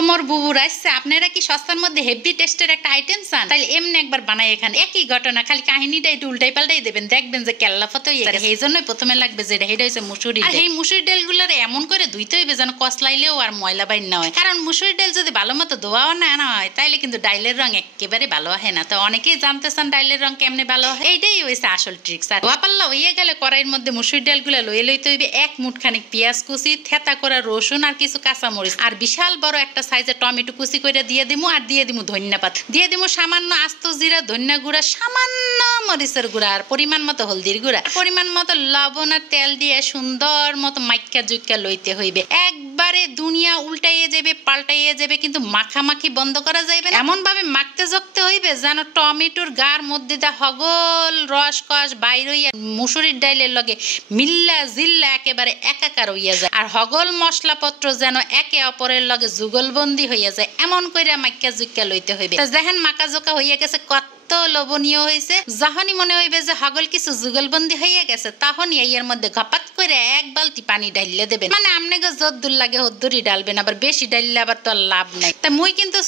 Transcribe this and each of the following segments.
তোমার বুবু রাইছে আপনারা কি সস্তার মধ্যে হেভি টেস্টের একটা আইটেম চান তাহলে এমনি একবার বানাই এখানে একই ঘটনা খালি কাহিনীটা একটু উল্টাই পাল্টাই দেবেন দেখবেন যে কেল্লা ফত হয়ে গেছে এই জন্যই প্রথমে লাগবে যেটা এটা হচ্ছে মুসুরি আর এই মুসুরি ডালগুলোর এমন করে ধুইতে হইবে যেন কসলাইলেও আর ময়লা বাইর না হয় কারণ মুসুরি ডাল যদি ভালো মতো ধোয়াও না হয় তাইলে কিন্তু ডাইলের রং একেবারে ভালো হয় না তো অনেকেই জানতে চান ডাইলের রং কেমনে ভালো হয় এইটাই হয়েছে আসল ট্রিক্স আর ধোয়া পাল্লা হইয়া গেলে কড়াইয়ের মধ্যে মুসুরি ডালগুলো লইতে হইবে এক মুঠ খানিক পেঁয়াজ কুচি থেতা করা রসুন আর কিছু কাঁচামরিচ আর বিশাল বড় একটা সাইজের টমেটো কুচি করে দিয়ে দিমু আর দিয়ে দিমু ধনিয়া পাতা দিয়ে দিমু সামান্য আস্ত জিরা ধনিয়া গুঁড়া সামান্য মরিচের গুঁড়া আর পরিমাণ মতো হলদির গুঁড়া পরিমাণ মতো লবণ আর তেল দিয়ে সুন্দর মতো মাইকা জুইকা লইতে হইবে একবারে দুনিয়া উল্টাইয়ে যাবে পাল্টাইয়ে যাবে কিন্তু মাখামাখি বন্ধ করা যাইবে না এমন ভাবে মাখতে জগতে হইবে যেন টমেটোর গার মধ্যে দা হগল রস কস বাইর হইয়া মুসুরির ডাইলের লগে মিল্লা জিল্লা একেবারে একাকার হইয়া যায় আর হগল মশলাপত্র যেন একে অপরের লগে যুগলবন্দি হইয়া যায় এমন কইরা মাইকা জুইকা লইতে হইবে দেখেন মাকা জোকা হইয়া গেছে কত লবণীয় হয়েছে যখনই মনে হইবে যে হগল কিছু যুগলবন্দি হইয়া গেছে তখনই এর মধ্যে ঘপাত করে এক বালতি পানি ডাইলে দেবেন মানে আপনাকে যদ্দুর লাগে হদ্দুরই ডালবেন আবার বেশি ডাইলে আবার তো লাভ নাই তা মুই কিন্তু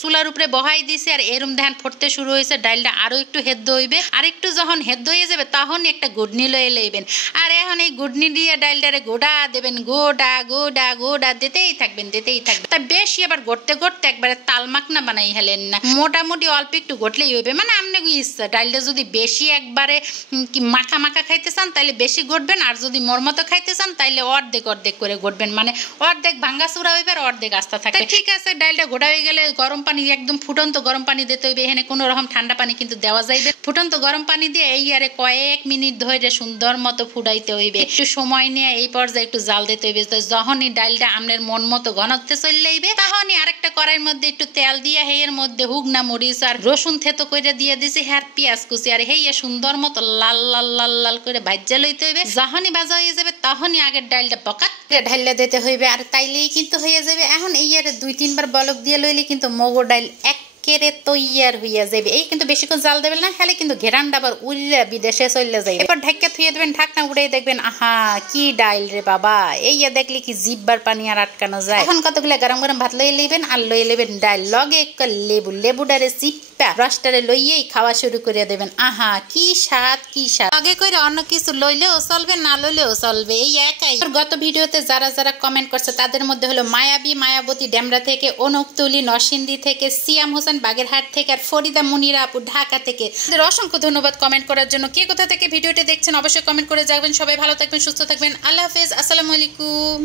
চুলার উপরে বহাই দিছি আর এরম দেখেন ফুটতে শুরু হয়েছে ডাইলটা আরো একটু হেদ্দ হইবে আর একটু যখন হেদ্দ হয়ে যাবে তখন একটা গুডনি লয়ে লইবেন আর এখন এই গুডনি দিয়ে ডাইলটারে গোড়া দেবেন গোডা গোডা গোডা দিতেই থাকবেন তা বেশি আবার গড়তে গড়তে একবারে তালমাকনা বানাই হেলেন না মোটামুটি অল্প একটু গড়লেই হইবে মানে আপনি ইচ্ছা ডাইলটা যদি বেশি একবারে কি মাখা মাখা খাইতে চান তাহলে বেশি গড়বেন আর যদি মরমতো খাইতে চান তাহলে অর্ধেক অর্ধেক করে গড়বেন মানে অর্ধেক ভাঙ্গা চূড়া হইবে আর অর্ধেক আস্তা থাকবে ঠিক আছে ডাইলটা গোড়া হয়ে গেলে গরম পানি একদম ফুটন্ত গরম পানি দিতে হইবে এখানে কোনো রকম ঠান্ডা পানি কিন্তু দেওয়া যাইবে ফুটন্ত গরম পানি দিয়ে এই আরে কয়েক মিনিট ধরে সুন্দর মতো ফুটাইতে হইবে একটু সময় নিয়ে এই পর্যায়ে একটু জাল দিতে হইবে যখনই ডাইলটা আপনার মন মতো ঘনত্বে চলে যাইবে তখনই আরেকটা কড়াইয়ের মধ্যে একটু তেল দিয়ে এর মধ্যে হুগনা মরিচ আর রসুন থেতো করে দিয়ে দিছি হ্যাঁ পেঁয়াজ কুচি আর হেইয়া সুন্দর মতো লাল লাল লাল লাল করে ভাজা লইতে হইবে যখনই ভাজা হয়ে যাবে তখনই আগের ডালটা পকাত করে ঢাইলা দিতে হইবে আর তাইলেই কিন্তু হয়ে যাবে এখন এই আর 2-3 বার বলক দিয়ে লইলে কিন্তু মগো ডাল কেরে তৈয়ার হইয়া যাবে এই কিন্তু বেশিক্ষণ জাল দেবেন না হলে কিন্তু ঘেরানটা আবার উড়িয়া বিদেশে চলে যাবে এরপর ঢাকা থুয়ে দেবেন ঢাকনা উড়াই দেখবেন আহা কি ডাইল রে বাবা এইয়া দেখলে কি জিব্বার পানি আর আটকানো যায় এখন কতগুলা গরম গরম ভাত লইয়ে লইবেন আর লইয়ে লইবেন ডাইল লগে একটা লেবুডারে চিপা রসটারে লইয়েই খাওয়া শুরু করে দেবেন আহা কি স্বাদ আগে করে অন্য কিছু লইলেও চলবে না লইলেও চলবে এই একাই গত ভিডিওতে যারা যারা কমেন্ট করছে তাদের মধ্যে হলো মায়াবতী ডেমরা থেকে অনুকতুলি নরসিংদী থেকে সিয়াম হোসেন বাগেরহাট থেকে আর ফরিদা মুনিরা আপু ঢাকা থেকে অসংখ্য ধন্যবাদ কমেন্ট করার জন্য কে কোথা থেকে ভিডিওটি দেখছেন অবশ্যই কমেন্ট করে যাবেন সবাই ভালো থাকবেন সুস্থ থাকবেন আল্লাহ হাফেজ আসসালামু আলাইকুম।